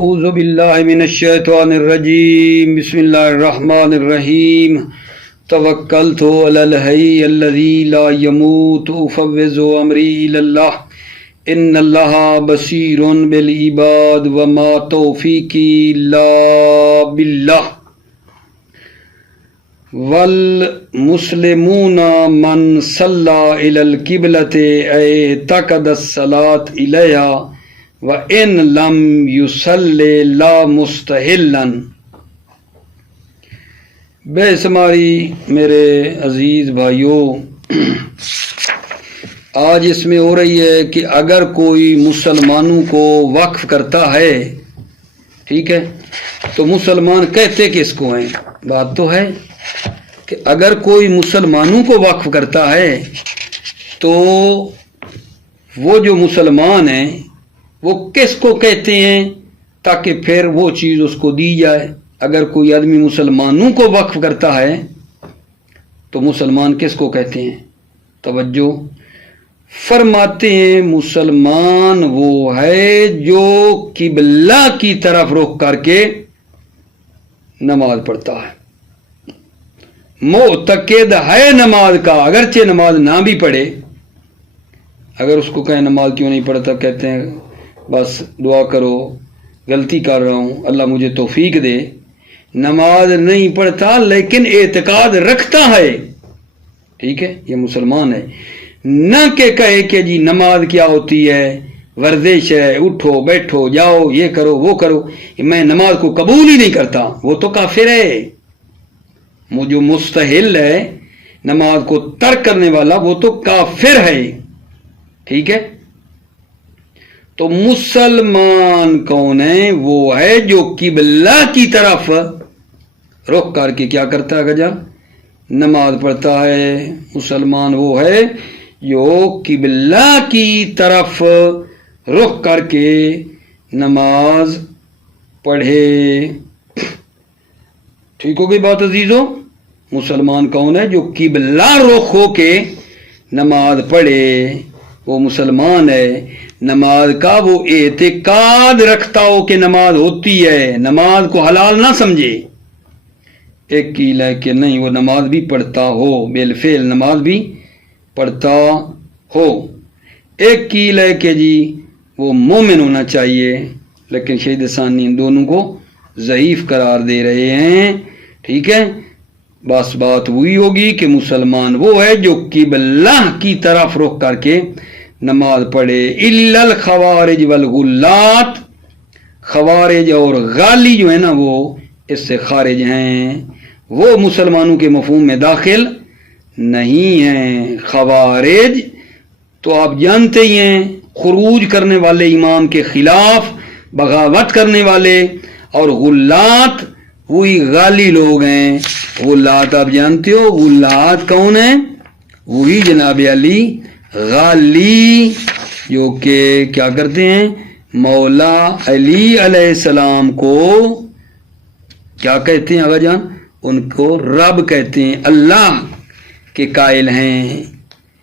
اعوذ باللہ من الشیطان الرجیم بسم اللہ الرحمن الرحیم توکلت علی الحی الذی لا یموت افوض امری الی اللہ ان اللہ بصیر بالعباد وما توفیقی الا باللہ والمسلمون من صلی الی القبلۃ اعتقد الصلاۃ الیہا وَإِن لَمْ يُصَلِّ لَا مُسْتَحِلًا۔ بے شماری میرے عزیز بھائیوں، آج اس میں ہو رہی ہے کہ اگر کوئی مسلمانوں کو وقف کرتا ہے، ٹھیک ہے، تو مسلمان کہتے کس کو ہیں؟ بات تو ہے کہ اگر کوئی مسلمانوں کو وقف کرتا ہے تو وہ جو مسلمان ہیں وہ کس کو کہتے ہیں تاکہ پھر وہ چیز اس کو دی جائے۔ اگر کوئی آدمی مسلمانوں کو وقف کرتا ہے تو مسلمان کس کو کہتے ہیں؟ توجہ فرماتے ہیں مسلمان وہ ہے جو قبلہ کی طرف رخ کر کے نماز پڑھتا ہے، معتقد ہے نماز کا، اگرچہ نماز نہ بھی پڑھے۔ اگر اس کو کہیں نماز کیوں نہیں پڑھتا، کہتے ہیں بس دعا کرو، غلطی کر رہا ہوں، اللہ مجھے توفیق دے۔ نماز نہیں پڑھتا لیکن اعتقاد رکھتا ہے، ٹھیک ہے، یہ مسلمان ہے۔ نہ کہ کہے کہ جی نماز کیا ہوتی ہے، ورزش ہے، اٹھو بیٹھو جاؤ، یہ کرو وہ کرو، میں نماز کو قبول ہی نہیں کرتا، وہ تو کافر ہے۔ وہ جو مستحل ہے نماز کو ترک کرنے والا، وہ تو کافر ہے، ٹھیک ہے۔ تو مسلمان کون ہے؟ وہ ہے جو قبلہ کی طرف رخ کر کے کیا کرتا ہے گجا؟ نماز پڑھتا ہے۔ مسلمان وہ ہے جو قبلہ کی طرف رخ کر کے نماز پڑھے۔ ٹھیک ہو گئی بات عزیزوں؟ مسلمان کون ہے؟ جو قبلہ رخ ہو کے نماز پڑھے، وہ مسلمان ہے۔ نماز کا وہ اعتقاد رکھتا ہو کہ نماز ہوتی ہے، نماز کو حلال نہ سمجھے۔ ایک قیل ہے کہ نہیں، وہ نماز بھی پڑھتا ہو، بالفعل نماز بھی پڑھتا ہو۔ ایک قیل ہے کہ جی وہ مومن ہونا چاہیے، لیکن شہید ثانی ان دونوں کو ضعیف قرار دے رہے ہیں، ٹھیک ہے۔ بس بات وہی ہوگی کہ مسلمان وہ ہے جو قبلہ کی طرف رخ کر کے نماز پڑھے۔ الا الخوارج والغلات، خوارج اور غالی جو ہے نا وہ اس سے خارج ہیں، وہ مسلمانوں کے مفہوم میں داخل نہیں ہیں۔ خوارج تو آپ جانتے ہی ہیں، خروج کرنے والے امام کے خلاف، بغاوت کرنے والے، اور غلات وہی غالی لوگ ہیں۔ غلات آپ جانتے ہو، غلات کون ہیں؟ وہی جناب علی غالی جو کہ کیا کرتے ہیں؟ مولا علی علیہ السلام کو کیا کہتے ہیں؟ آغا جان ان کو رب کہتے ہیں، اللہ کے قائل ہیں،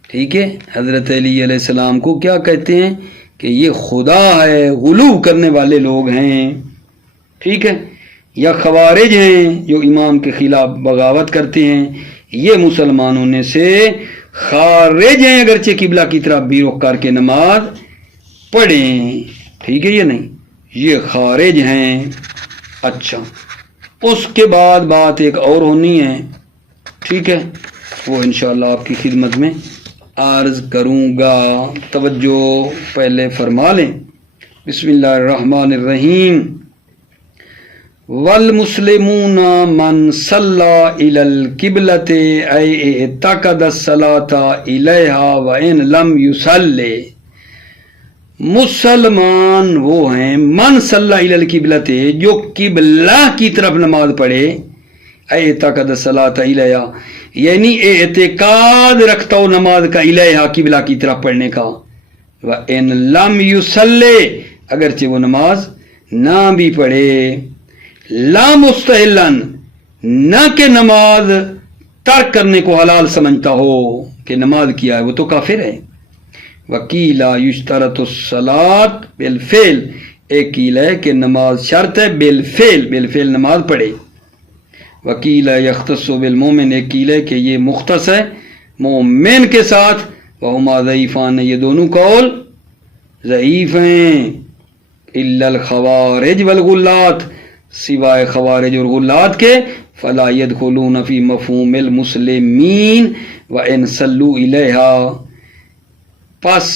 ٹھیک ہے۔ حضرت علی علیہ السلام کو کیا کہتے ہیں؟ کہ یہ خدا ہے، غلو کرنے والے لوگ ہیں، ٹھیک ہے۔ یا خوارج ہیں جو امام کے خلاف بغاوت کرتے ہیں، یہ مسلمانوں نے سے خارج ہیں، اگرچہ قبلہ کی طرف بھی رخ کر کے نماز پڑھیں، ٹھیک ہے۔ یہ نہیں، یہ خارج ہیں۔ اچھا، اس کے بعد بات ایک اور ہونی ہے، ٹھیک ہے، وہ انشاءاللہ آپ کی خدمت میں عرض کروں گا۔ توجہ پہلے فرما لیں۔ بسم اللہ الرحمن الرحیم۔ والمسلمون من صلی الی القبلۃ اعتقد الصلاۃ الیہا وان لم یصلی۔ مسلمان وہ ہیں من صلی الی القبلۃ، جو قبلہ کی طرف نماز پڑھے، اعتقد الصلاۃ الیہا یعنی اعتقاد رکھتا ہو نماز کا، الیہا قبلہ کی طرف پڑھنے کا، وان لم یصلی اگرچہ وہ نماز نہ بھی پڑھے، لا مستحلن نہ کہ نماز ترک کرنے کو حلال سمجھتا ہو کہ نماز کیا ہے، وہ تو کافر ہے۔ وکیلا یشترط الصلاۃ بالفعل، ایک قیل ہے کہ نماز شرط ہے بالفعل نماز پڑھے، وکیل ہے یختص بالمومن، ایک قیل ہے کہ یہ مختص ہے مومن کے ساتھ، وہما ضعیفان، یہ دونوں قول ضعیف ہیں، الا الخوارج والغلات، سوائے خوارج اور غلات کے، فلا يدخلون فی مفہوم المسلمین وان صلوا الیہا، پس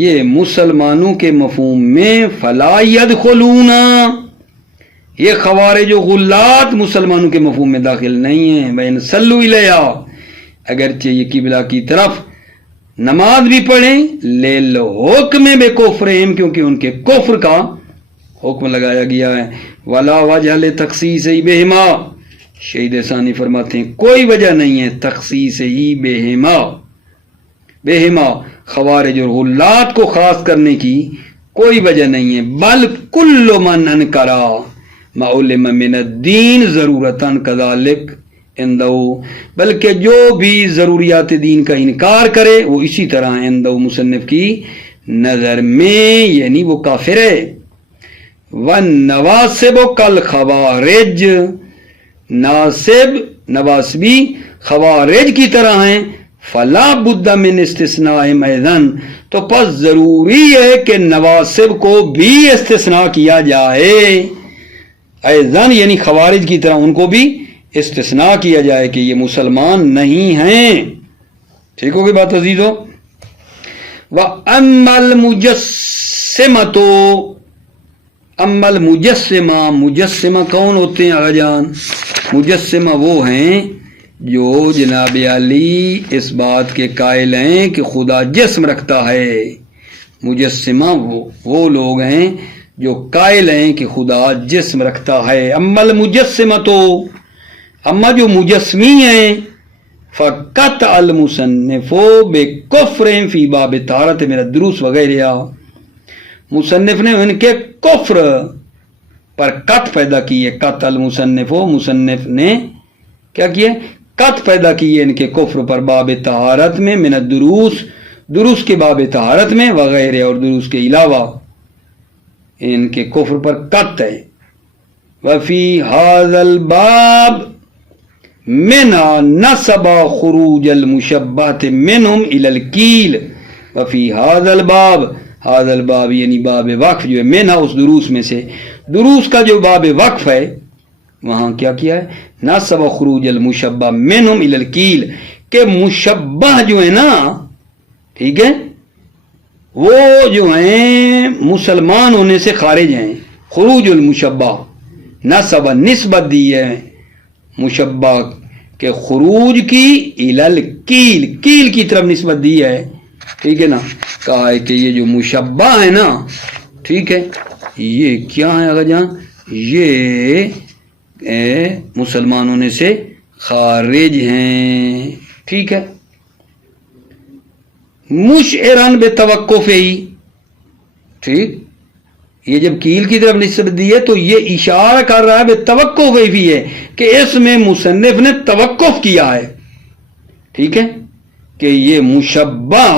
یہ مسلمانوں کے مفہوم میں فلا يدخلون، یہ خوارج و غلات مسلمانوں کے مفہوم میں داخل نہیں ہیں، وان صلوا الیہا، اگرچہ یہ قبلہ کی طرف نماز بھی پڑھیں، للحکم بکفرہم، کیونکہ ان کے کفر کا حکم لگایا گیا ہے، ولا وجہ لتخصیص بہما، شہید ثانی فرماتے ہیں کوئی وجہ نہیں ہے تخصیص ہی بہما خوارج اور غلات کو خاص کرنے کی کوئی وجہ نہیں ہے، بل کل من انکرا ما علم من الدین ضرورتاً کذالک اندو، بلکہ جو بھی ضروریات دین کا انکار کرے وہ اسی طرح اندو مصنف کی نظر میں یعنی وہ کافر ہے، والنواسب کالخوارج، نواسبی خوارج کی طرح ہیں، فلا بد من استثناء ایضاً، تو پس ضروری ہے کہ نواسب کو بھی استثناء کیا جائے، ایضاً یعنی خوارج کی طرح ان کو بھی استثناء کیا جائے کہ یہ مسلمان نہیں ہیں، ٹھیک ہوگی بات عزیزو۔ وَأَمَّا الْمُجَسِّمَةُ، اما المجسمہ، مجسمہ کون ہوتے ہیں آغا جان؟ مجسمہ وہ ہیں جو جناب علی اس بات کے قائل ہیں کہ خدا جسم رکھتا ہے، مجسمہ وہ لوگ ہیں جو قائل ہیں کہ خدا جسم رکھتا ہے، اما المجسمہ تو، اما جو مجسمی ہیں، فقط المصنف بکفر فی باب طہارت من الدروس وغیرہ، مصنف نے ان کے کفر پر قط پیدا کی ہے، قط المصنف، مصنف نے کیا کیا؟ قط پیدا کی ہے ان کے کفر پر باب طہارت میں، من الدروس، دروس کے باب طہارت میں، وغیرہ اور دروس کے علاوہ ان کے کفر پر قط ہے۔ وفی هذا الباب منها نسب خروج المشبہۃ منهم الى الکیل، وفی هذا الباب، هذا الباب یعنی باب وقف جو ہے، منها اس دروس میں سے، دروس کا جو باب وقف ہے وہاں کیا کیا ہے؟ نسب خروج المشبہ منهم الى الکیل، کہ مشبہ جو ہے نا، ٹھیک ہے، وہ جو ہیں مسلمان ہونے سے خارج ہیں، خروج المشبہ، نسب نسبت دی ہے مشبہ کے خروج کی الى الکیل، کیل کی طرف نسبت دی ہے، ٹھیک ہے نا، کہا ہے کہ یہ جو مشبہ ہے نا، ٹھیک ہے، یہ کیا ہے آگا جان؟ یہ مسلمان ہونے سے خارج ہیں، ٹھیک ہے، مشعرن بتوقف ہی، ٹھیک، یہ جب کیل کی طرف نسبت دی ہے تو یہ اشارہ کر رہا ہے بتوقف ہی ہے کہ اس میں مصنف نے توقف کیا ہے، ٹھیک ہے، کہ یہ مشبہ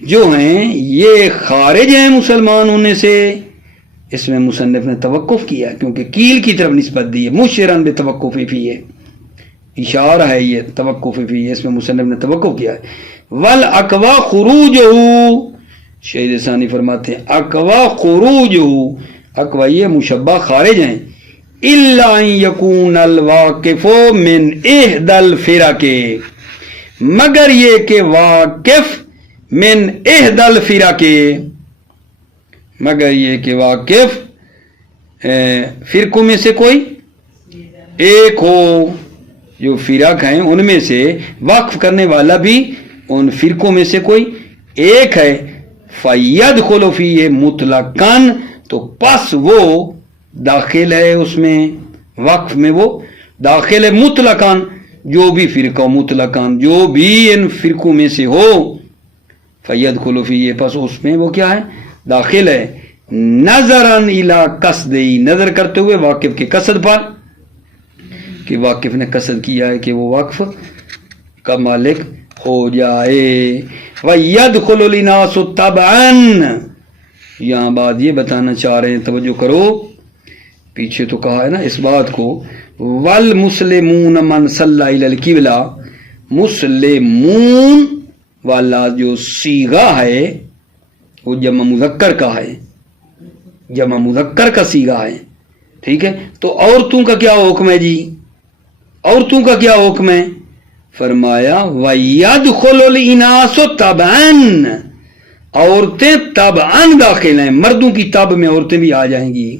جو ہیں یہ خارج ہیں مسلمان ہونے سے، اس میں مصنف نے توقف کیا ہے کیونکہ کیل کی طرف نسبت دی ہے، مشعرن بتوقف فی ہے، اشارہ ہے یہ توقف فی ہے، اس میں مصنف نے توقف کیا ہے۔ والاقوا خروجہ، شہید ثانی فرماتے ہیں اقوا خروجہ، اقوا یہ مشبہ خارج ہیں، الا ان یکون الواقف من احدى الفرق، مگر یہ کہ واقف من احدى الفرق، مگر یہ کہ واقف فرقوں میں سے کوئی ایک ہو، جو فرق ہیں ان میں سے وقف کرنے والا بھی ان فرقوں میں سے کوئی ایک ہے، فَيَدْخُلُ فِيهِ مُطْلَقًا، تو پس وہ داخل ہے اس میں، وقف میں وہ داخل ہے، مطلقاً جو بھی فرقہ، مطلقاً جو بھی ان فرقوں میں سے ہو، فَيَدْخُلُ فِيهِ، پس اس میں وہ کیا ہے؟ داخل ہے، نظراً الی قصدی، نظر کرتے ہوئے واقف کے قصد پر، کہ واقف نے قصد کیا ہے کہ وہ وقف کا مالک ہو جائے۔ وَيَدْخُلُ الْنَاسُ طَبْعًا، یہاں بات یہ بتانا چاہ رہے ہیں، توجہ کرو، پیچھے تو کہا ہے نا اس بات کو، والمسلمون من صلی الی القبلہ، مسلمون والا جو صیغہ ہے وہ جمع مذکر کا ہے، جمع مذکر کا صیغہ ہے، ٹھیک ہے؟ تو عورتوں کا کیا حکم ہے جی؟ عورتوں کا کیا حکم ہے؟ فرمایا وَيَدْخُلُ الْإِنَاثُ طَبْعًا، عورتیں طبعاً داخل ہیں، مردوں کی طب میں عورتیں بھی آ جائیں گی۔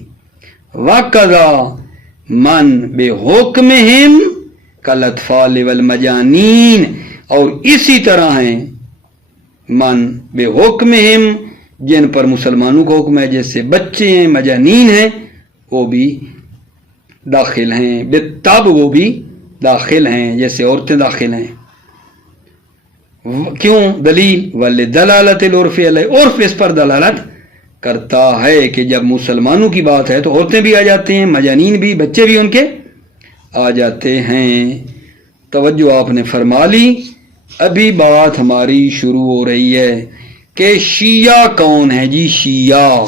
وَقَضَى من بِحُکْمِهِمْ كَالْأَطْفَالِ وَالْمَجَانِينَ، اور اسی طرح ہیں من بِحُکْمِهِمْ، جن پر مسلمانوں کا حکم ہے، جیسے بچے ہیں، مجانین ہیں، وہ بھی داخل ہیں، بالطب وہ بھی داخل ہیں، جیسے عورتیں داخل ہیں۔ کیوں؟ دلیل وَلِدَلَالَةِ الْعُرْفِ عَلَيْهِ، عرف اس پر دلالت کرتا ہے کہ جب مسلمانوں کی بات ہے تو عورتیں بھی آ جاتے ہیں، مجانین بھی، بچے بھی ان کے آ جاتے ہیں۔ توجہ آپ نے فرما لی۔ ابھی بات ہماری شروع ہو رہی ہے کہ شیعہ کون ہے جی؟ شیعہ،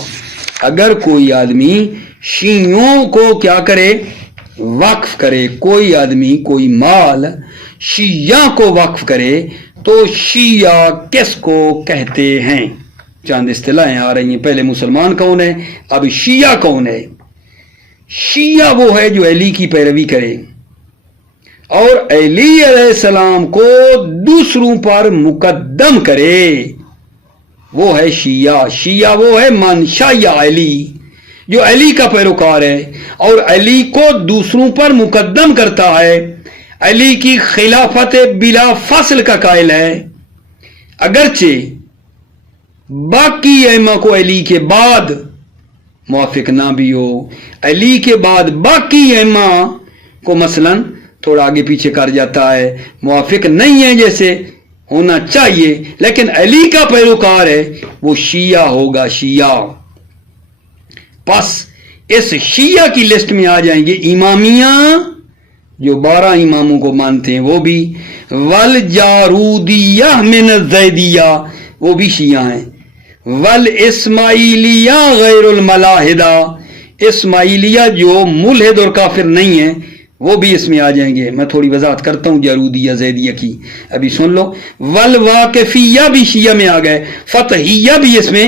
اگر کوئی آدمی شیعوں کو کیا کرے؟ وقف کرے، کوئی آدمی کوئی مال شیعہ کو وقف کرے تو شیعہ کس کو کہتے ہیں؟ چند اصطلاحیں آ رہی ہیں، پہلے مسلمان کون ہے، اب شیعہ کون ہے؟ شیعہ وہ ہے جو علی کی پیروی کرے اور علی علیہ السلام کو دوسروں پر مقدم کرے، وہ ہے شیعہ۔ شیعہ وہ ہے من شیع علی، جو علی کا پیروکار ہے اور علی کو دوسروں پر مقدم کرتا ہے، علی کی خلافت بلا فصل کا قائل ہے، اگرچہ باقی ائمہ کو علی کے بعد موافق نہ بھی ہو، علی کے بعد باقی ائمہ کو مثلا تھوڑا آگے پیچھے کر جاتا ہے، موافق نہیں ہے جیسے ہونا چاہیے، لیکن علی کا پیروکار ہے، وہ شیعہ ہوگا، شیعہ۔ پس اس شیعہ کی لسٹ میں آ جائیں گے امامیہ، جو 12 اماموں کو مانتے ہیں وہ بھی، والجارودیہ من الزیدیہ، وہ بھی شیعہ ہیں، والاسماعیلیہ غیر الملاحدہ، اسماعیلیہ جو ملحد اور کافر نہیں ہیں وہ بھی اس میں آ جائیں گے۔ میں تھوڑی وضاحت کرتا ہوں جارودیہ زیدیہ کی، ابھی سن لو۔ والواقفیہ بھی شیعہ میں آ گئے، فتحیہ بھی اس میں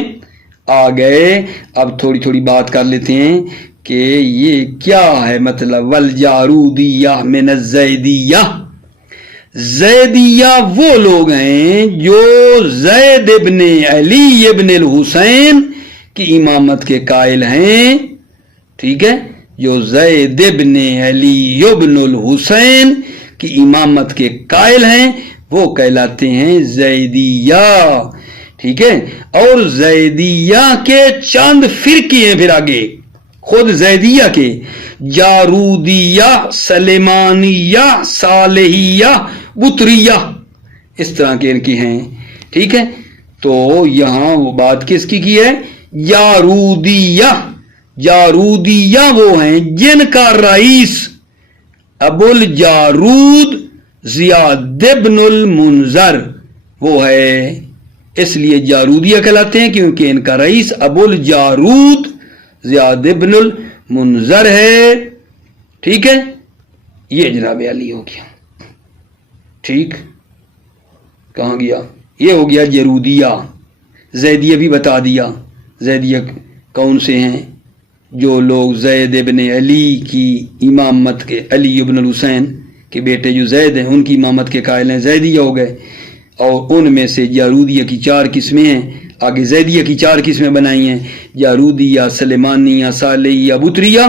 آ گئے۔ اب تھوڑی تھوڑی بات کر لیتے ہیں کہ یہ کیا ہے مطلب والجارودیہ من الزیدیہ۔ زیدیہ وہ لوگ ہیں جو زید ابن علی ابن الحسین کی امامت کے قائل ہیں، ٹھیک ہے؟ جو زید ابن علی ابن الحسین کی امامت کے قائل ہیں وہ کہلاتے ہیں زیدیہ، ٹھیک ہے؟ اور زیدیہ کے چند فرقے ہیں پھر آگے، خود زیدیہ کے جارودیہ، سلیمانیہ، صالحیہ، بطریہ، اس طرح کے ان کی ہیں، ٹھیک ہے؟ تو یہاں وہ بات کس کی ہے؟ جارودیہ۔ جارودیہ وہ ہیں جن کا رئیس ابو الجارود زیاد ابن المنذر وہ ہے، اس لیے جارودیہ کہلاتے ہیں کیونکہ ان کا رئیس ابو الجارود زیاد ابن المنذر ہے، ٹھیک ہے؟ یہ جناب علی ہو گیا، ٹھیک؟ کہاں گیا؟ یہ ہو گیا جارودیہ۔ زیدیہ بھی بتا دیا، زیدیہ کون سے ہیں؟ جو لوگ زید ابن علی کی امامت کے، علی ابن الحسین کے بیٹے جو زید ہیں ان کی امامت کے قائل ہیں، زیدیہ ہو گئے۔ اور ان میں سے جارودیہ کی 4 قسمیں ہیں، آگے زیدیہ کی 4 قسمیں بنائی ہیں، جارودیہ، سلیمانیہ، صالحیہ، بطریہ،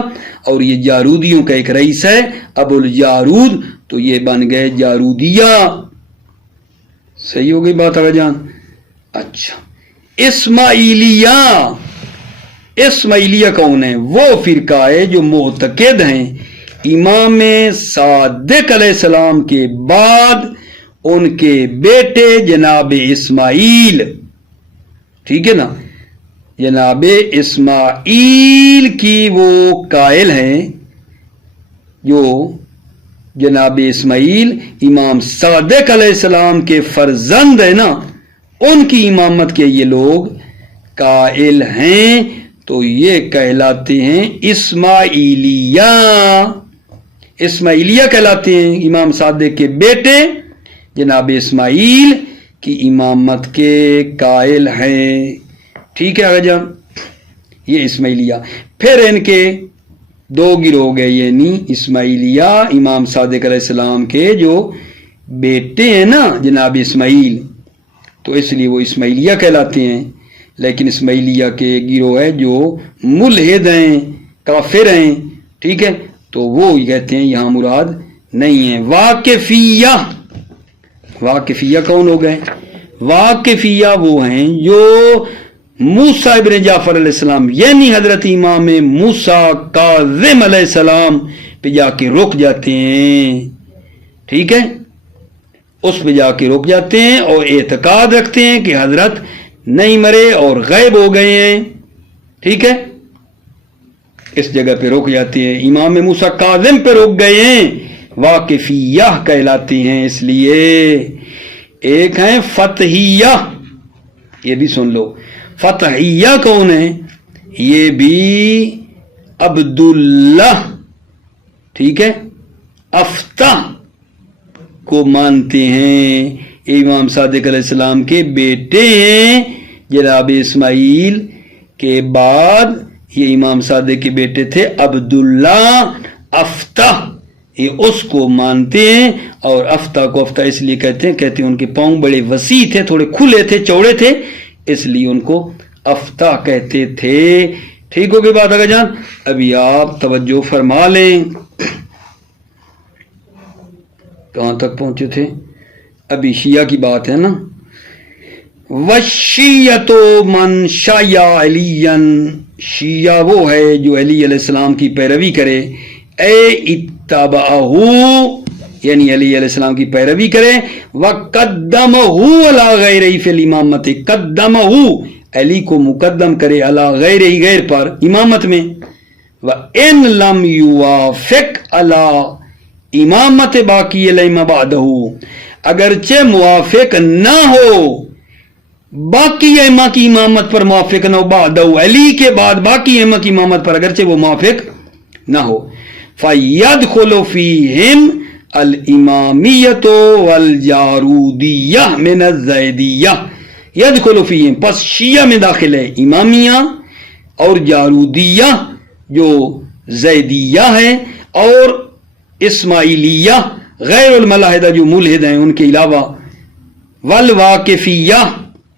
اور یہ جارودیوں کا ایک رئیس ہے ابو الجارود، تو یہ بن گئے جارودیہ۔ صحیح ہو گئی بات آگا جان؟ اچھا، اسماعیلیہ۔ اسماعیلیہ کون ہے؟ وہ فرقہ ہے جو معتقد ہیں امام صادق علیہ السلام کے بعد ان کے بیٹے جناب اسماعیل، ٹھیک ہے نا؟ جناب اسماعیل کی وہ قائل ہیں، جو جناب اسماعیل امام صادق علیہ السلام کے فرزند ہیں نا، ان کی امامت کے یہ لوگ قائل ہیں تو یہ کہلاتے ہیں اسماعیلیہ، اسماعیلیہ کہلاتے ہیں۔ امام صادق کے بیٹے جناب اسماعیل کی امامت کے قائل ہیں، ٹھیک ہے آگے جان، یہ اسماعیلیہ۔ پھر ان کے دو گروہ گئے، یعنی اسماعیلیہ امام صادق علیہ السلام کے جو بیٹے ہیں نا جناب اسماعیل، تو اس لیے وہ اسماعیلیہ کہلاتے ہیں۔ لیکن اسماعیلیہ کے گروہ ہے جو ملحد ہیں، کافر ہیں، ٹھیک ہے، تو وہ کہتے ہیں یہاں مراد نہیں ہے۔ واقفیہ، واقفیہ کون ہو گئے؟ واقفیہ وہ ہیں جو موسیٰ ابن جعفر علیہ السلام یعنی حضرت امام موسیٰ کاظم علیہ السلام پہ جا کے رک جاتے ہیں، ٹھیک ہے، اس پہ جا کے رک جاتے ہیں اور اعتقاد رکھتے ہیں کہ حضرت نہیں مرے اور غائب ہو گئے ہیں، ٹھیک ہے، اس جگہ پہ رک جاتے ہیں، امام موسیٰ کاظم پہ رک گئے ہیں، واقفیہ کہلاتے ہیں۔ اس لیے ایک ہیں فتحیہ، یہ بھی سن لو، فتحیہ کون ہے؟ یہ بھی عبداللہ، ٹھیک ہے، افتح کو مانتے ہیں، امام صادق علیہ السلام کے بیٹے ہیں، جناب اسماعیل کے بعد یہ امام صادق کے بیٹے تھے عبداللہ افتح، یہ اس کو مانتے ہیں۔ اور افتح کو افتح اس لیے کہتے ہیں ان کے پاؤں بڑے وسیع تھے، تھوڑے کھلے تھے، چوڑے تھے، اس لیے ان کو افتح کہتے تھے، ٹھیک ہو گئی بات آگے جان؟ ابھی آپ توجہ فرما لیں، کہاں تک پہنچے تھے؟ ابھی شیعہ کی بات ہے نا۔ وَالشِّیَّةُ مَنْ شَیَّعَ عَلِيًّا، شیعہ وہ ہے جو علی علیہ السلام کی پیروی کرے، اے اتبعہ یعنی علی علیہ السلام کی پیروی کرے، وَقَدَّمَهُ عَلَى غَيْرِهِ فِي الْإِمَامَةِ، قدمہ علی کو مقدم کرے علی غیرہ غیر پر امامت میں، وَإِن لَمْ يُوَافِقْ عَلَى امامت باقی الائمہ بعدہ، اگرچہ موافق نہ ہو باقی ائمہ کی امامت پر، موافق نہ ہو بعدہ علی کے بعد باقی ائمہ کی امامت پر اگرچہ وہ موافق نہ ہو، فَيَدْخُلُ فِيهِمْ الامامیۃ والجارودیہ من الزیدیہ، یدخل فیہم پس شیعہ میں داخل ہے امامیہ اور جارودیہ جو زیدیہ ہے، اور اسماعیلیہ غیر الملاحدہ جو ملحد ہیں ان کے علاوہ، والواقفیہ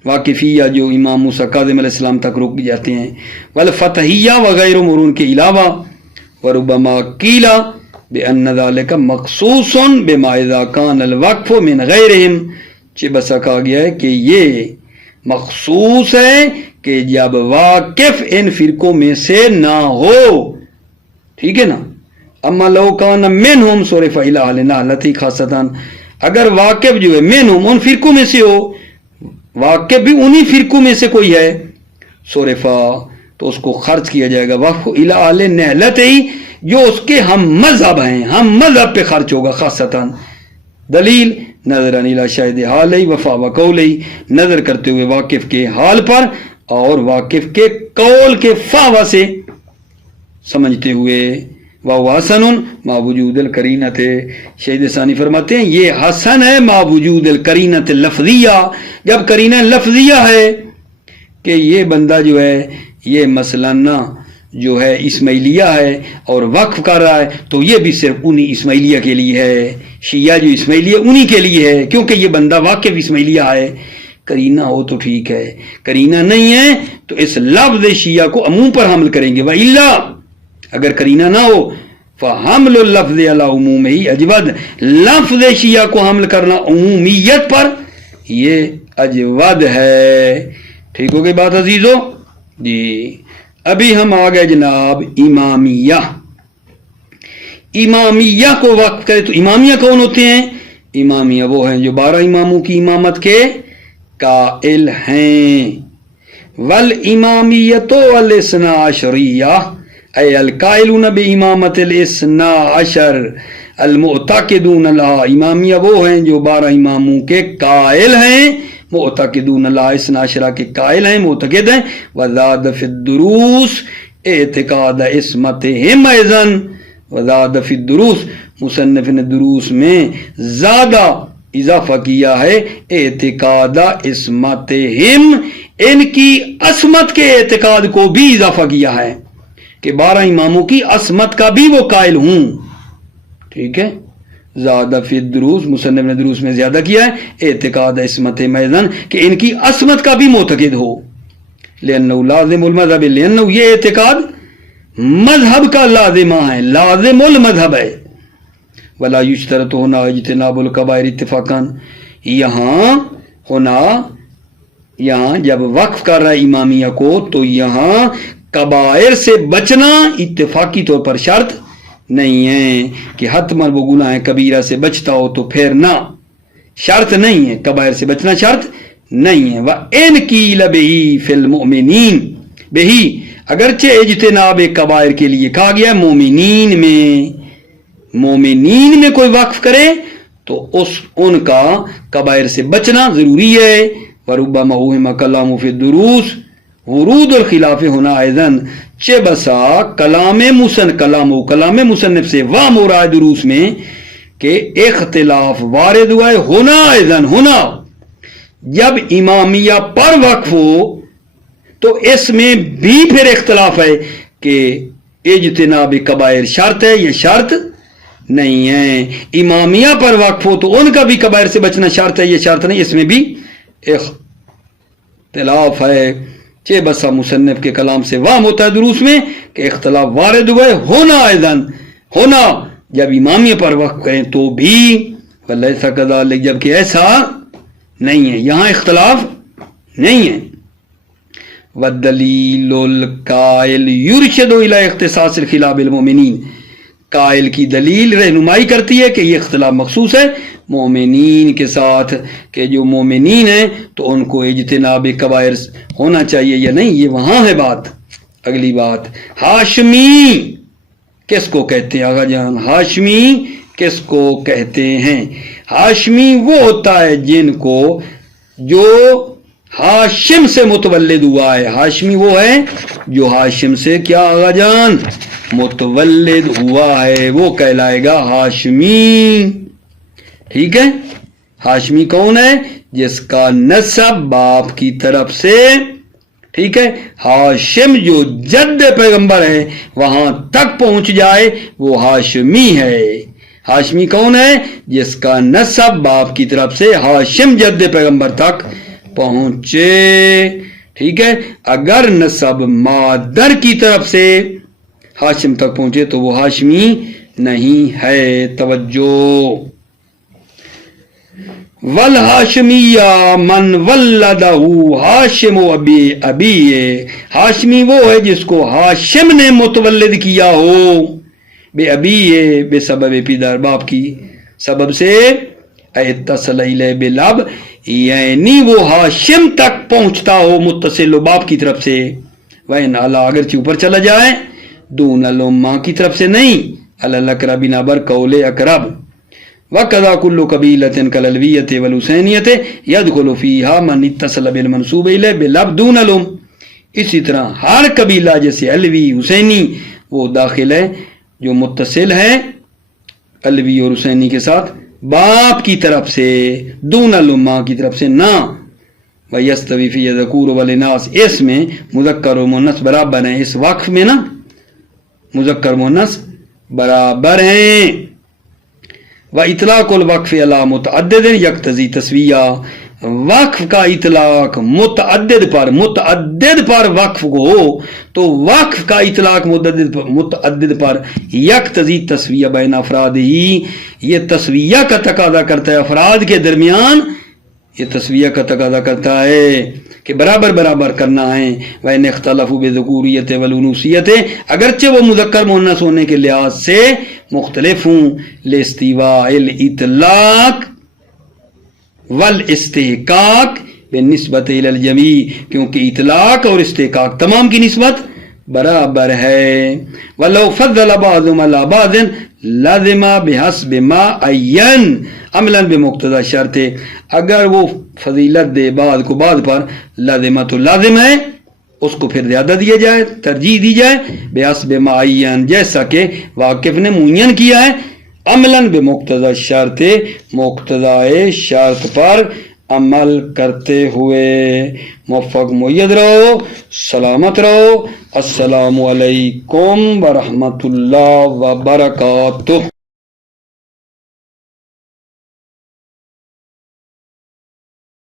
واقفیہ جو امام موسیٰ کاظم علیہ السلام تک رک جاتے ہیں، والفتحیہ وغیر مرون کے علاوہ، وربما قیلا بأن ذلك مخصوص بما اذا كان الوقف من غیرہم، بسا کہا گیا ہے کہ یہ مخصوص ہے کہ جب واقف ان فرقوں میں سے نہ ہو، ٹھیک ہے نا۔ اما لو کان منہم صرف الی اہل نحلتی خاصتاً، اگر واقف جو ہے منہم ان فرقوں میں سے ہو، واقف بھی انہی فرقوں میں سے کوئی ہے، صرفا تو اس کو خرچ کیا جائے گا، وقف الی اہل نحلتی جو اس کے ہم مذہب ہیں، ہم مذہب پہ خرچ ہوگا خاصتاً۔ دلیل نظرا الی شاہد حالی وفا وقولی، نظر کرتے ہوئے واقف کے حال پر اور واقف کے قول کے فاوا سے سمجھتے ہوئے، وہ حسن ما وجود القرینت، شہید ثانی فرماتے ہیں یہ حسن ہے ما وجود القرینت لفظیہ، جب قرینہ لفظیہ ہے کہ یہ بندہ جو ہے یہ مثلاً جو ہے اسماعیلیہ ہے اور وقف کر رہا ہے، تو یہ بھی صرف انہی اسماعیلیہ کے لیے ہے، شیعہ جو اسماعیلیہ انہی کے لیے ہے، کیونکہ یہ بندہ واقف اسماعیلیہ ہے۔ قرینہ ہو تو ٹھیک ہے، قرینہ نہیں ہے تو اس لفظ شیعہ کو عموم پر حمل کریں گے، وَإِلَّا اگر قرینہ نہ ہو فَحَمْلُ اللَّفْظِ عَلَى عُمُومِهِ اجود، لفظ شیعہ کو حمل کرنا عمومیت پر یہ اجود ہے، ٹھیک ہو گئی بات عزیزو؟ جی ابھی ہم آ گئے جناب امامیہ۔ امامیہ کو وقف کرے تو امامیہ کون ہوتے ہیں؟ امامیہ وہ ہیں جو 12 اماموں کی امامت کے قائل ہیں۔ والامامیۃ والاثنا عشریہ اے القائلون بامامۃ الاثنا عشر المعتقدون لها، امامیہ وہ ہیں جو 12 اماموں کے قائل ہیں، معتقدون لا اثنا عشرہ کے قائل ہیں، معتقد ہیں. وزاد فی الدروس اعتقاد عصمتہم ایضاً. وزاد فی الدروس، مصنف نے دروس میں زیادہ اضافہ کیا ہے اعتقاد عصمتہم، ان کی عصمت کے اعتقاد کو بھی اضافہ کیا ہے کہ 12 اماموں کی عصمت کا بھی وہ قائل ہوں. ٹھیک ہے، زیادہ فی الدروس، مصنف نے دروس میں زیادہ کیا ہے اعتقاد عصمتہم ایضاً کہ ان کی عصمت کا بھی معتقد ہو. لأنه لازم المذہب، لأنه یہ اعتقاد مذہب کا لازمہ ہے، لازم المذہب ہے. ولا یشترط ہونا اجتناب الکبائر اتفاقاً، یہاں جب وقف کر رہا ہے امامیہ کو تو یہاں کبائر سے بچنا اتفاقی طور پر شرط نہیں ہے کہ حتماً وہ گناہ کبیرہ سے بچتا ہو تو پھر نہ، شرط نہیں ہے، کبائر سے بچنا شرط نہیں ہے. وَإِنْ قِيلَ بِهِ فِي الْمُؤْمِنِينَ بِهِ، اگرچہ اجتناب کبائر کے لیے کہا گیا مومنین میں کوئی وقف کرے تو ان کا کبائر سے بچنا ضروری ہے. وَرُبَّمَا أُوهِمَ كَلَامُ فِي الدُّرُوسِ ورود الخلاف ہونا ایضاً، چہ بسا کلام مصنف سے وہ مراد دروس میں کہ اختلاف وارد ہوا ہے، ہونا ایضاً، ہونا جب امامیہ پر وقف ہو تو اس میں بھی پھر اختلاف ہے کہ اجتناب کبائر شرط ہے یا شرط نہیں ہے. امامیہ پر وقف ہو تو ان کا بھی کبائر سے بچنا شرط ہے یا شرط نہیں، اس میں بھی اختلاف ہے. چہ بسا مصنف کے کلام سے وام ہوتا ہے دروس میں کہ اختلاف وارد ہوئے، ہونا ایضاً، ہونا جب امامیہ پر وقف کریں تو بھی، ولیس کذالک جبکہ ایسا نہیں ہے، یہاں اختلاف نہیں ہے. والدلیل القائل یرشد الی اختصاص الخلاف بالمؤمنین، قائل کی دلیل رہنمائی کرتی ہے کہ یہ اختلاف مخصوص ہے مومنین کے ساتھ، کہ جو مومنین ہیں تو ان کو اجتناب کبائر ہونا چاہیے یا نہیں، یہ وہاں ہے بات. اگلی بات، ہاشمی کس کو کہتے ہیں آغا جان؟ ہاشمی کس کو کہتے ہیں؟ ہاشمی وہ ہوتا ہے جن کو جو ہاشم سے متولد ہوا ہے. ہاشمی وہ ہے جو ہاشم سے کیا آغا جان؟ متولد ہوا ہے، وہ کہلائے گا ہاشمی. ٹھیک ہے، ہاشمی کون ہے؟ جس کا نسب باپ کی طرف سے، ٹھیک ہے، ہاشم جو جد پیغمبر ہے وہاں تک پہنچ جائے وہ ہاشمی ہے. ہاشمی کون ہے؟ جس کا نسب باپ کی طرف سے ہاشم جد پیغمبر تک پہنچے. ٹھیک ہے، اگر نسب مادر کی طرف سے ہاشم تک پہنچے تو وہ ہاشمی نہیں ہے. توجہ، والہاشمیہ من ولدہ ہاشم و ابی، ہاشمی وہ ہے جس کو ہاشم نے متولد کیا ہو، بے ابی، بے سبب پیدار باپ کی سبب سے، اتصل الیہ بالاب، یعنی وہ ہاشم تک پہنچتا ہو متصل و باپ کی طرف سے. وین اعلیٰ، اگرچہ اوپر چلا جائے، دون الامہ کی طرف سے نہیں، الاقربین بر قول اقرب. وَقَذَا كُلُّ قَبِيلَةٍ كَالْعَلْوِيَّةِ وَالْحُسَینِیَّةِ يَدْخُلُ فِيهَا مَنِ اتصل بالمنسوب الیہ بالاب دون الام. اسی طرح ہر قبیلہ جیسے علوی، حسینی، وہ داخل ہے جو متصل ہے علوی اور حسینی کے ساتھ باپ کی طرف سے، دون الامہ کی طرف سے نہ. وَيَسْتَوِي فِيهِ الذَّكُورُ وَالْإِنَاثُ، اس میں مذکر و مؤنث برابر ہیں، اس وقف میں نا مذکر مؤنث برابر ہیں. وَإِطْلَاقُ الْوَقْفِ عَلَى مُتَعَدِّدٍ يَقْتَضِي تَسْوِیَّۃَ، وقف کا اطلاق متعدد پر وقف ہو تو وقف کا اطلاق متعدد پر یقتضی تسویہ بین افراد ہی، یہ تسویہ کا تقاضا کرتا ہے افراد کے درمیان، یہ تسویہ کا تقاضا کرتا ہے کہ برابر برابر کرنا ہے. وَإِنْ اخْتَلَفُوا بِالذُّکُوریَّةِ وَالْأُنُوثِیَّةِ، اگرچہ وہ مذکر مؤنث ہونے کے لحاظ سے مختلف ہوں، لاستواء الاطلاق والاستحقاق بالنسبت الی الجمیع، کیونکہ اطلاق اور استحقاق تمام کی نسبت برابر ہے. ولو فضل بعضهم على بعض لازم بحسب ما عین عملا بمقتضی شرط. اگر وہ فضیلت دے بعض کو بعض پر، لازمہ تو لازم ہے، اس کو پھر زیادہ دیا جائے، ترجیح دی جائے، بحسب معین جیسا کہ واقف نے معین کیا ہے، عملاً بمقتضی شرط مقتضی شرط پر عمل کرتے ہوئے. موفق مؤید رہو، سلامت رہو. السلام علیکم ورحمۃ اللہ وبرکاتہ.